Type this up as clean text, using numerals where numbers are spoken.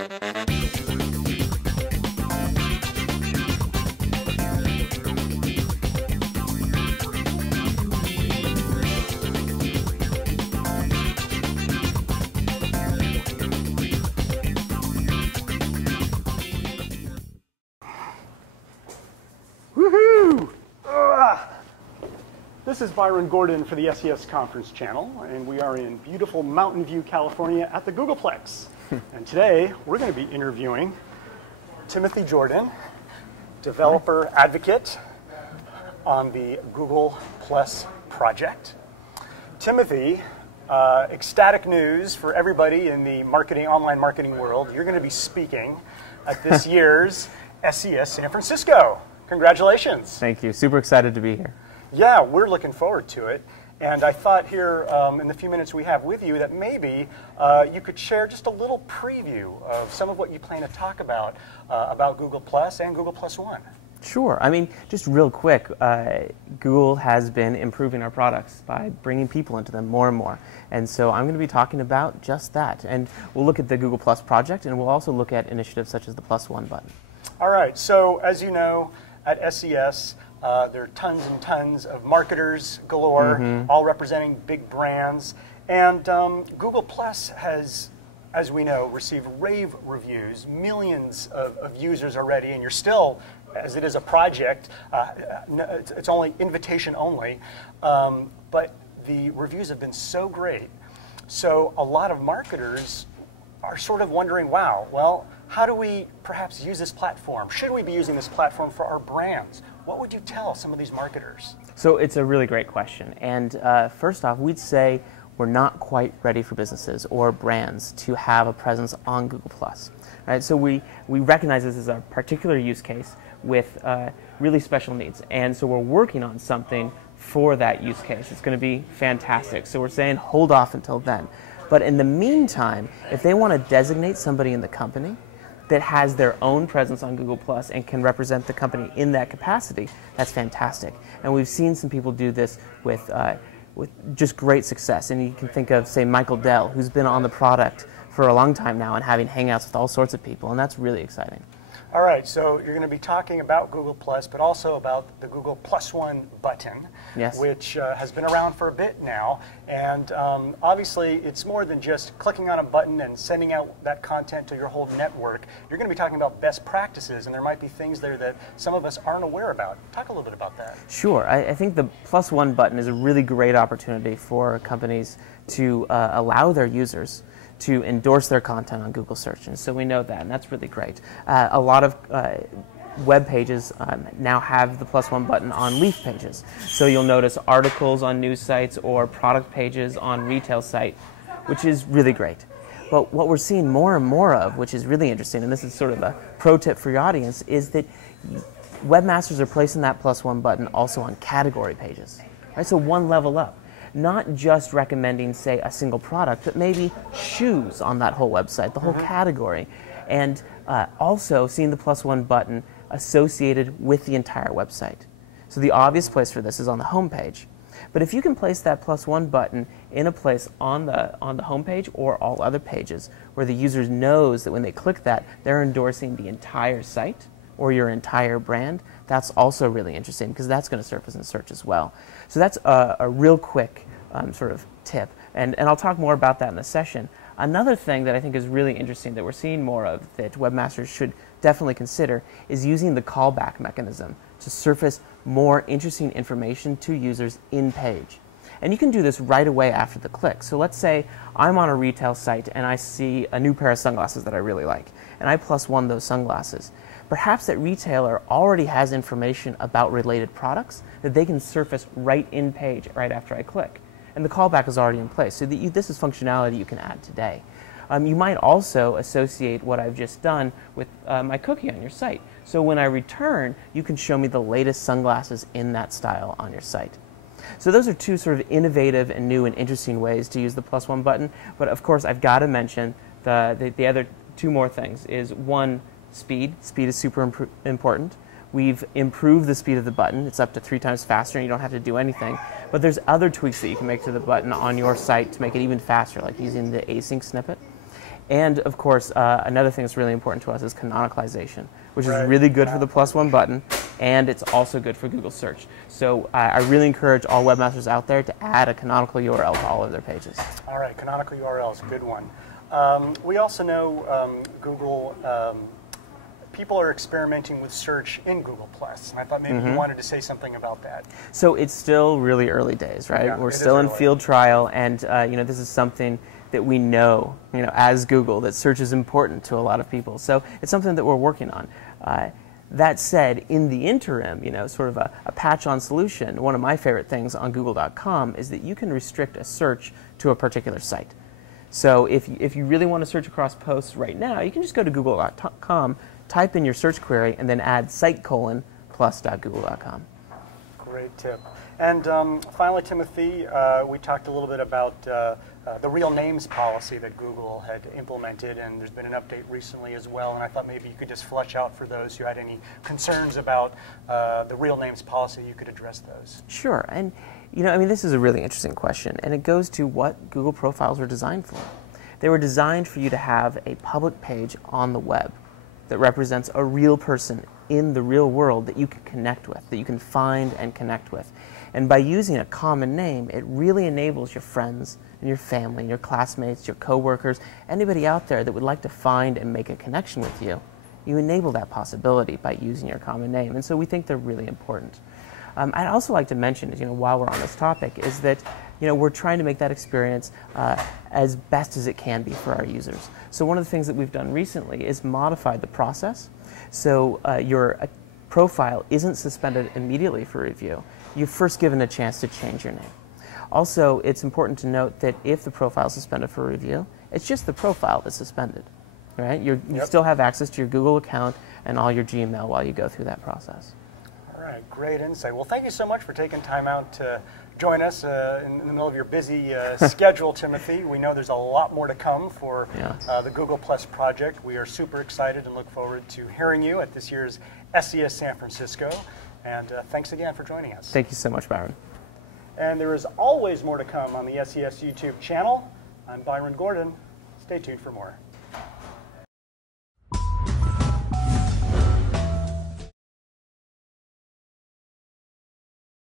Woohoo! This is Byron Gordon for the SES Conference Channel, and we are in beautiful Mountain View, California at the Googleplex. And today, we're going to be interviewing Timothy Jordan, developer advocate on the Google Plus project. Timothy, ecstatic news for everybody in the online marketing world. You're going to be speaking at this year's SES San Francisco. Congratulations. Thank you. Super excited to be here. Yeah, we're looking forward to it. And I thought here, in the few minutes we have with you, that maybe you could share just a little preview of some of what you plan to talk about Google Plus and Google Plus One. Sure. I mean, just real quick, Google has been improving our products by bringing people into them more and more. And so I'm going to be talking about just that. And we'll look at the Google Plus project, and we'll also look at initiatives such as the Plus One button. All right. So as you know, at SES, there are tons and tons of marketers galore, all representing big brands. And Google Plus has, as we know, received rave reviews, millions of users already, and you're still, as it is a project, it's only invitation only, but the reviews have been so great. So a lot of marketers are sort of wondering, wow, well, how do we perhaps use this platform? Should we be using this platform for our brands? What would you tell some of these marketers? So it's a really great question. And first off, we'd say we're not quite ready for businesses or brands to have a presence on Google+. Right? So we recognize this as a particular use case with really special needs. And so we're working on something for that use case. It's going to be fantastic. So we're saying hold off until then. But in the meantime, if they want to designate somebody in the company that has their own presence on Google Plus and can represent the company in that capacity, that's fantastic. And we've seen some people do this with just great success. And you can think of, say, Michael Dell, who's been on the product for a long time now and having hangouts with all sorts of people, and that's really exciting. All right, so you're going to be talking about Google Plus, but also about the Google Plus One button, yes, which has been around for a bit now. And obviously, it's more than just clicking on a button and sending out that content to your whole network. You're going to be talking about best practices, and there might be things there that some of us aren't aware about. Talk a little bit about that. Sure. I think the Plus One button is a really great opportunity for companies to allow their users to endorse their content on Google search. And so we know that, and that's really great. A lot of web pages now have the Plus One button on leaf pages. So you'll notice articles on news sites or product pages on retail site, which is really great. But what we're seeing more and more of, which is really interesting, and this is sort of a pro tip for your audience, is that webmasters are placing that Plus One button also on category pages. Right? So one level up. Not just recommending, say, a single product, but maybe shoes on that whole website, the whole category. And also seeing the Plus One button associated with the entire website. So the obvious place for this is on the home page. But if you can place that Plus One button in a place on the home page or all other pages where the user knows that when they click that, they're endorsing the entire site or your entire brand, that's also really interesting because that's going to surface in search as well. So that's a real quick sort of tip, and I'll talk more about that in the session. Another thing that I think is really interesting that we're seeing more of that webmasters should definitely consider is using the callback mechanism to surface more interesting information to users in-page. And you can do this right away after the click. So let's say I'm on a retail site and I see a new pair of sunglasses that I really like, and I Plus One those sunglasses. Perhaps that retailer already has information about related products that they can surface right in page right after I click. And the callback is already in place. So this is functionality you can add today. You might also associate what I've just done with my cookie on your site. So when I return, you can show me the latest sunglasses in that style on your site. So those are two sort of innovative and new and interesting ways to use the Plus One button. But of course, I've got to mention the other two more things is one, speed. Speed is super important. We've improved the speed of the button. It's up to 3 times faster and you don't have to do anything. But there's other tweaks that you can make to the button on your site to make it even faster, like using the async snippet. And of course, another thing that's really important to us is canonicalization, which is Right. really good for the +1 button, and it's also good for Google search. So I really encourage all webmasters out there to add a canonical URL to all of their pages. All right, canonical URL is a good one. We also know Google, people are experimenting with search in Google+, and I thought maybe you wanted to say something about that. So it's still really early days, right? Yeah, We're it is still in early. field trial, and this is something that we know, as Google, that search is important to a lot of people. So it's something that we're working on. That said, in the interim, sort of a patch-on solution, one of my favorite things on Google.com is that you can restrict a search to a particular site. So if you really want to search across posts right now, you can just go to Google.com, type in your search query, and then add site:+.google.com. Great tip. And finally, Timothy, we talked a little bit about the real names policy that Google had implemented, and there's been an update recently as well, and I thought maybe you could just flesh out for those who had any concerns about the real names policy, you could address those. Sure. And this is a really interesting question, and it goes to what Google profiles were designed for. They were designed for you to have a public page on the web that represents a real person in the real world that you can connect with, that you can find and connect with. And by using a common name, it really enables your friends and your family, your classmates, your coworkers, anybody out there that would like to find and make a connection with you. You enable that possibility by using your common name, and so we think they're really important. I'd also like to mention, while we're on this topic, is that we're trying to make that experience as best as it can be for our users. So one of the things that we've done recently is modified the process. So your profile isn't suspended immediately for review. You're first given a chance to change your name. Also, it's important to note that if the profile is suspended for review, it's just the profile that's suspended. Right? You still have access to your Google account and all your Gmail while you go through that process. All right, great insight. Well, thank you so much for taking time out to join us in the middle of your busy schedule, Timothy. We know there's a lot more to come for the Google Plus project. We are super excited and look forward to hearing you at this year's SES San Francisco. And thanks again for joining us. Thank you so much, Byron. And there is always more to come on the SES YouTube channel. I'm Byron Gordon. Stay tuned for more.